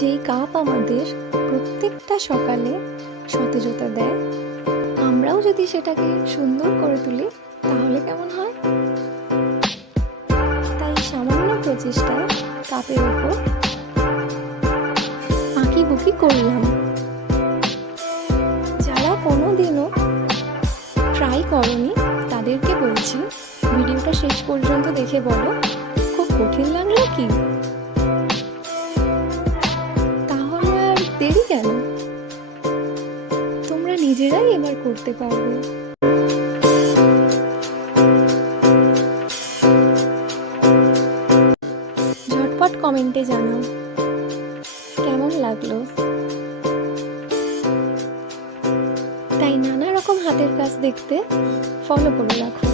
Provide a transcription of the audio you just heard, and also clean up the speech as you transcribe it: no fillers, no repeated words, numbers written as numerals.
যেই কাপ আমাদের প্রত্যেকটা সকালে সতেজতা দেয়, আমরাও যদি সেটাকে সুন্দর করে তুলি তাহলে কেমন হয়? তাই সামান্য প্রচেষ্টায় কাপের ওপর আঁকিবুকি করলাম। যারা কোনোদিনও ট্রাই করনি তাদেরকে বলছি, ভিডিওটা শেষ পর্যন্ত দেখে বলো খুব কঠিন লাগলো কি? তাহলে আর দেরি কেন? তোমরা নিজেরাই এবার করতে পারবে। ঝটপট কমেন্টে জানাও কেমন লাগলো। তাই নানা রকম হাতের কাজ দেখতে ফলো করে রাখো।